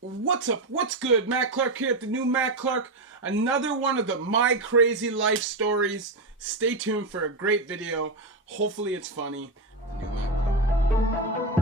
What's up? What's good? Matt Clark here at the new Matt Clark. Another one of the My Crazy Life stories. Stay tuned for a great video. Hopefully it's funny. The new Matt Clark.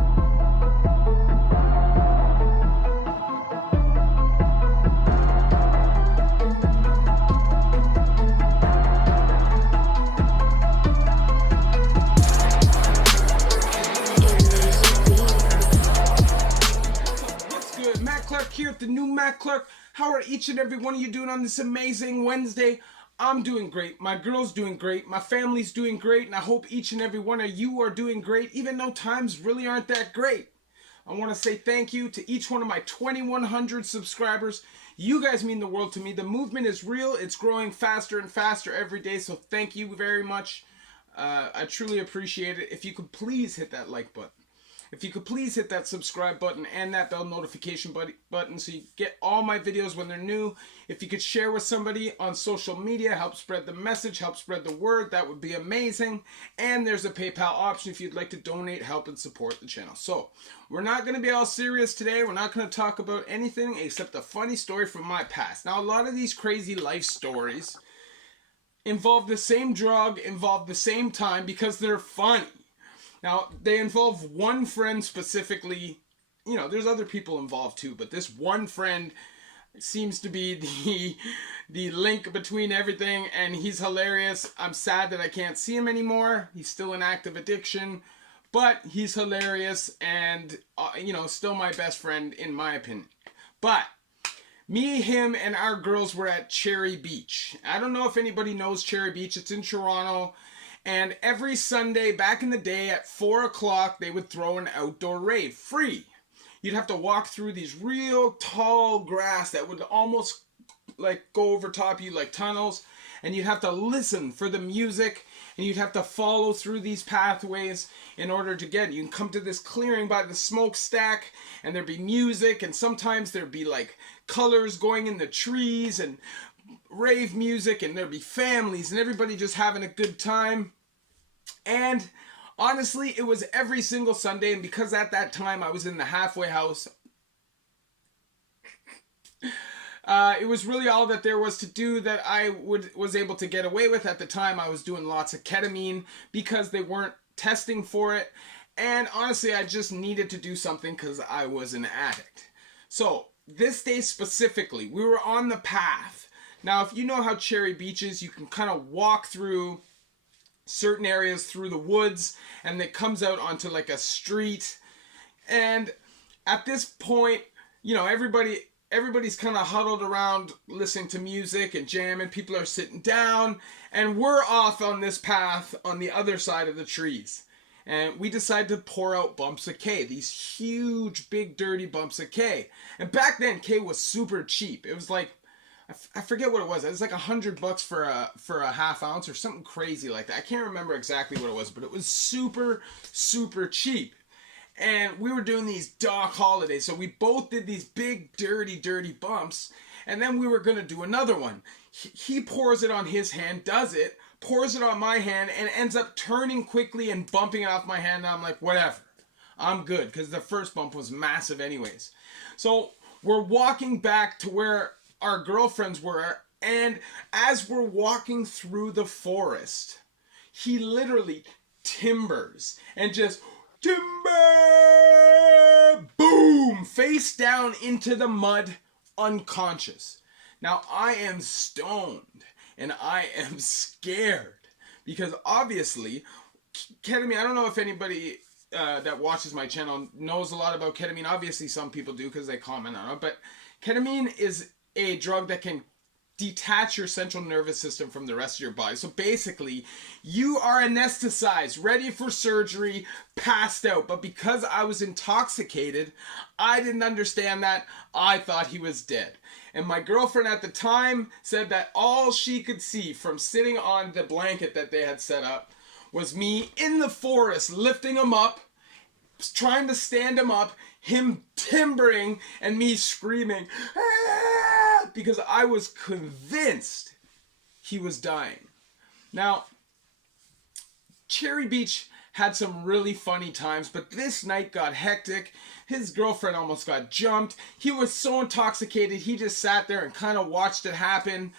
What's good? Matt Clark here at the new Matt Clark. How are each and every one of you doing on this amazing Wednesday? I'm doing great. My girl's doing great. My family's doing great. And I hope each and every one of you are doing great, even though times really aren't that great. I want to say thank you to each one of my 2,100 subscribers. You guys mean the world to me. The movement is real. It's growing faster and faster every day. So thank you very much. I truly appreciate it. If you could please hit that like button. If you could please hit that subscribe button and that bell notification button so you get all my videos when they're new. If you could share with somebody on social media, help spread the message, help spread the word, that would be amazing. And there's a PayPal option if you'd like to donate, help, and support the channel. So, we're not going to be all serious today. We're not going to talk about anything except a funny story from my past. Now, a lot of these crazy life stories involve the same drug, involve the same time because they're funny. Now, they involve one friend specifically. You know, there's other people involved too, but this one friend seems to be the link between everything, and he's hilarious. I'm sad that I can't see him anymore. He's still in active addiction, but he's hilarious and, you know, still my best friend in my opinion. But me, him, and our girls were at Cherry Beach. I don't know if anybody knows Cherry Beach. It's in Toronto. And every Sunday, back in the day, at 4 o'clock, they would throw an outdoor rave, free. You'd have to walk through these real tall grass that would almost like go over top you like tunnels. And you'd have to listen for the music. And you'd have to follow through these pathways in order to get it. You can come to this clearing by the smokestack, and there'd be music. And sometimes there'd be like colors going in the trees and rave music. And there'd be families and everybody just having a good time. And honestly, it was every single Sunday, and because at that time I was in the halfway house, it was really all that there was to do that I was able to get away with. At the time, I was doing lots of ketamine because they weren't testing for it, and honestly, I just needed to do something because I was an addict. So, this day specifically, we were on the path. Now, if you know how Cherry Beach is, you can kind of walk through certain areas through the woods, and it comes out onto like a street. And at this point, you know, everybody's kind of huddled around listening to music and jamming. People are sitting down, and we're off on this path on the other side of the trees. And we decided to pour out bumps of K, these huge, big, dirty bumps of K. And back then, K was super cheap. It was like, I forget what it was. It was like $100 for a half ounce or something crazy like that. I can't remember exactly what it was, but it was super, super cheap. And we were doing these dock holidays, so we both did these big, dirty, dirty bumps, and then we were going to do another one. He pours it on his hand, does it, pours it on my hand, and ends up turning quickly and bumping it off my hand, and I'm like, whatever. I'm good, because the first bump was massive anyways. So we're walking back to where our girlfriends were, and as we're walking through the forest, he literally timbers and just timber, boom, face down into the mud, unconscious. Now I am stoned and I am scared because obviously ketamine, I don't know if anybody that watches my channel knows a lot about ketamine. Obviously some people do because they comment on it, but ketamine is a drug that can detach your central nervous system from the rest of your body. So basically, you are anesthetized, ready for surgery, passed out. But because I was intoxicated, I didn't understand that. I thought he was dead. And my girlfriend at the time said that all she could see from sitting on the blanket that they had set up was me in the forest lifting him up, trying to stand him up, him timbering, and me screaming, ah! Because I was convinced he was dying. Now, Cherry Beach had some really funny times, but this night got hectic. His girlfriend almost got jumped. He was so intoxicated, he just sat there and kind of watched it happen.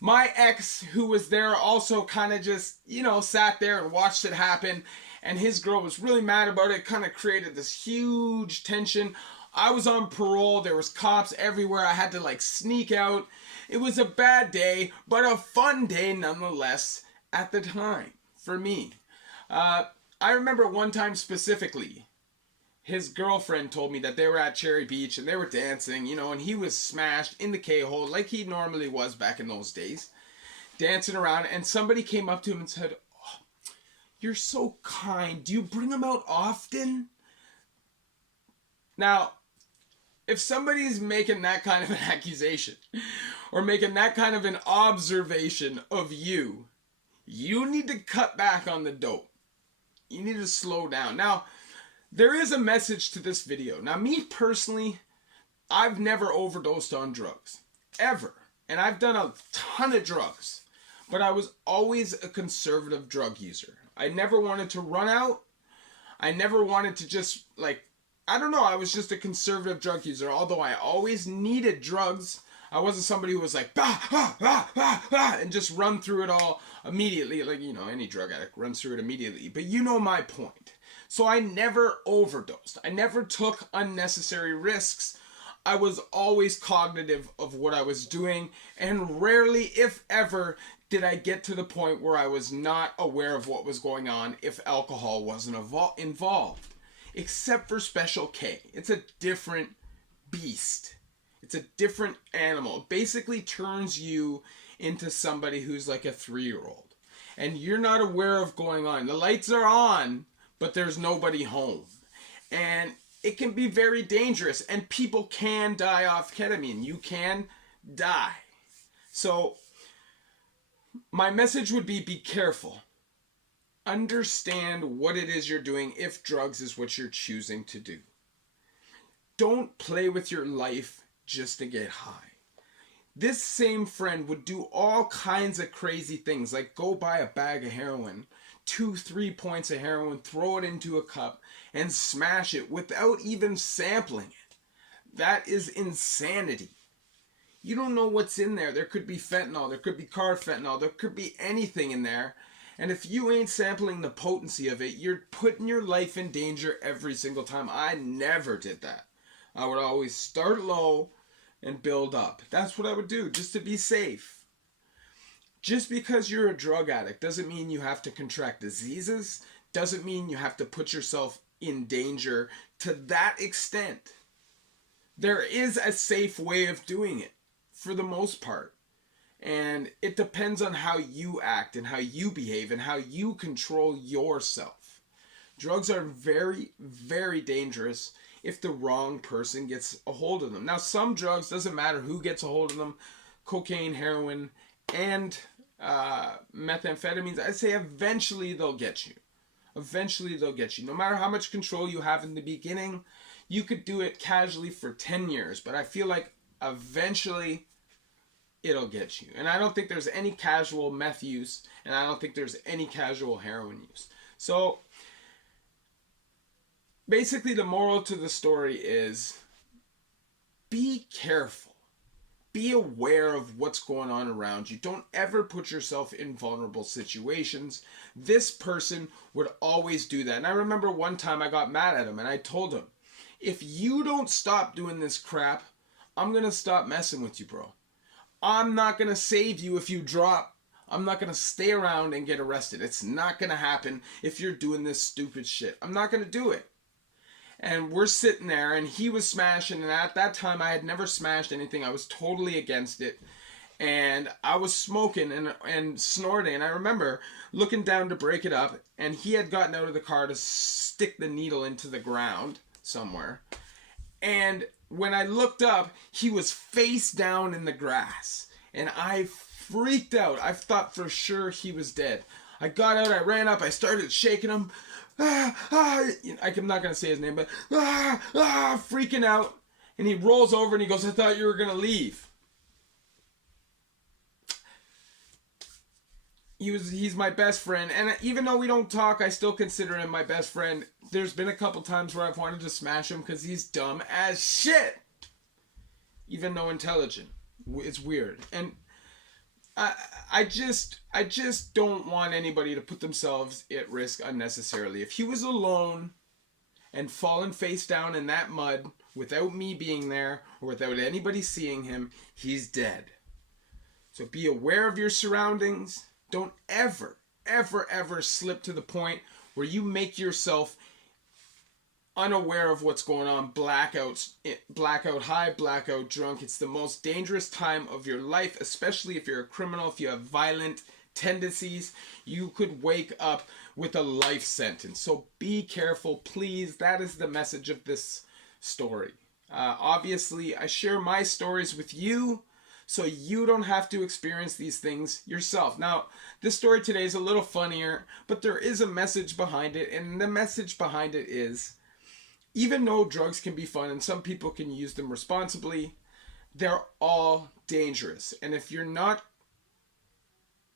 My ex, who was there, also kind of just, sat there and watched it happen. And his girl was really mad about it. It kind of created this huge tension. I was on parole. There was cops everywhere. I had to like sneak out. It was a bad day, but a fun day nonetheless at the time for me. I remember one time specifically, his girlfriend told me that they were at Cherry Beach and they were dancing, and he was smashed in the K-hole like he normally was back in those days, dancing around, and somebody came up to him and said, "Oh, you're so kind. Do you bring him out often?" Now, if somebody's making that kind of an accusation or making that kind of an observation of you, you need to cut back on the dope. You need to slow down. Now, there is a message to this video. Now, me personally, I've never overdosed on drugs. Ever. And I've done a ton of drugs. But I was always a conservative drug user. I never wanted to run out. I never wanted to just, I don't know. I was just a conservative drug user. Although I always needed drugs. I wasn't somebody who was like, bah, ah, ah, ah, ah, and just run through it all immediately. Like, any drug addict runs through it immediately. But you know my point. So I never overdosed. I never took unnecessary risks. I was always cognitive of what I was doing. And rarely, if ever, did I get to the point where I was not aware of what was going on if alcohol wasn't involved. Except for Special K. It's a different beast. It's a different animal. It basically turns you into somebody who's like a 3-year-old. And you're not aware of going on. The lights are on, but there's nobody home. And it can be very dangerous. And people can die off ketamine. You can die. So my message would be careful. Understand what it is you're doing if drugs is what you're choosing to do. Don't play with your life just to get high. This same friend would do all kinds of crazy things, like go buy a bag of heroin, 2-3 points of heroin, throw it into a cup, and smash it without even sampling it. That is insanity. You don't know what's in there. There could be fentanyl, there could be carfentanil, there could be anything in there. And if you ain't sampling the potency of it, you're putting your life in danger every single time. I never did that. I would always start low and build up. That's what I would do, just to be safe. Just because you're a drug addict doesn't mean you have to contract diseases, doesn't mean you have to put yourself in danger to that extent. There is a safe way of doing it, for the most part. And it depends on how you act and how you behave and how you control yourself. Drugs are very, very dangerous if the wrong person gets a hold of them. Now, some drugs, doesn't matter who gets a hold of them, cocaine, heroin, and methamphetamines, I'd say eventually they'll get you. Eventually they'll get you. No matter how much control you have in the beginning, you could do it casually for 10 years, but I feel like eventually it'll get you. And I don't think there's any casual meth use, and I don't think there's any casual heroin use. So basically the moral to the story is be careful. Be aware of what's going on around you. Don't ever put yourself in vulnerable situations. This person would always do that. And I remember one time I got mad at him and I told him, if you don't stop doing this crap, I'm going to stop messing with you, bro. I'm not going to save you if you drop. I'm not going to stay around and get arrested. It's not going to happen if you're doing this stupid shit. I'm not going to do it. And we're sitting there, and he was smashing, and at that time, I had never smashed anything. I was totally against it. And I was smoking and snorting, and I remember looking down to break it up, and he had gotten out of the car to stick the needle into the ground somewhere. And when I looked up, he was face down in the grass. And I freaked out. I thought for sure he was dead. I got out, I ran up, I started shaking him. I'm not going to say his name, but freaking out. And he rolls over and he goes, I thought you were going to leave. he's my best friend, and even though we don't talk, I still consider him my best friend. There's been a couple times where I've wanted to smash him because he's dumb as shit, even though intelligent. It's weird, and I just don't want anybody to put themselves at risk unnecessarily. If he was alone and fallen face down in that mud without me being there or without anybody seeing him, he's dead. So be aware of your surroundings. Don't ever, ever, ever slip to the point where you make yourself unaware of what's going on. Blackouts, blackout high, blackout drunk. It's the most dangerous time of your life, especially if you're a criminal, if you have violent tendencies. You could wake up with a life sentence. So be careful, please. That is the message of this story. Obviously, I share my stories with you so you don't have to experience these things yourself. Now, this story today is a little funnier, but there is a message behind it, and the message behind it is, even though drugs can be fun and some people can use them responsibly, they're all dangerous. And if you're not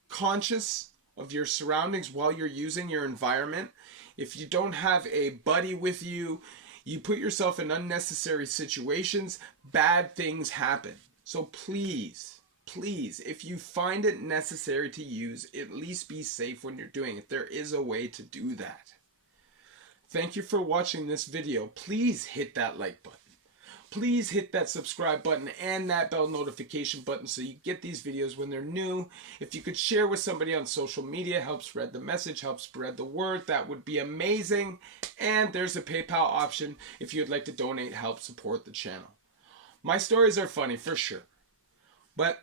conscious of your surroundings while you're using your environment, if you don't have a buddy with you, you put yourself in unnecessary situations, bad things happen. So please, please, if you find it necessary to use, at least be safe when you're doing it. There is a way to do that. Thank you for watching this video. Please hit that like button. Please hit that subscribe button and that bell notification button so you get these videos when they're new. If you could share with somebody on social media, help spread the message, help spread the word, that would be amazing. And there's a PayPal option if you'd like to donate, help support the channel. My stories are funny, for sure. But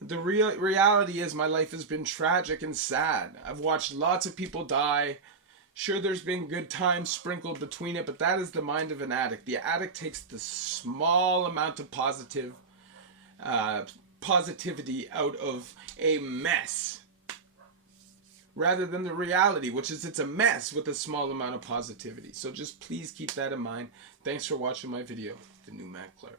the reality is my life has been tragic and sad. I've watched lots of people die. Sure, there's been good times sprinkled between it, but that is the mind of an addict. The addict takes the small amount of positivity out of a mess, rather than the reality, which is it's a mess with a small amount of positivity. So just please keep that in mind. Thanks for watching my video, The New Matt Clark.